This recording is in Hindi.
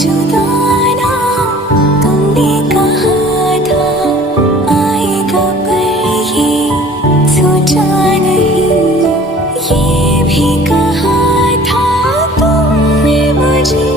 जुदा ना तुमने कहा था आएगा, पर ये सोचा नहीं। ये भी कहा था तुमने मुझे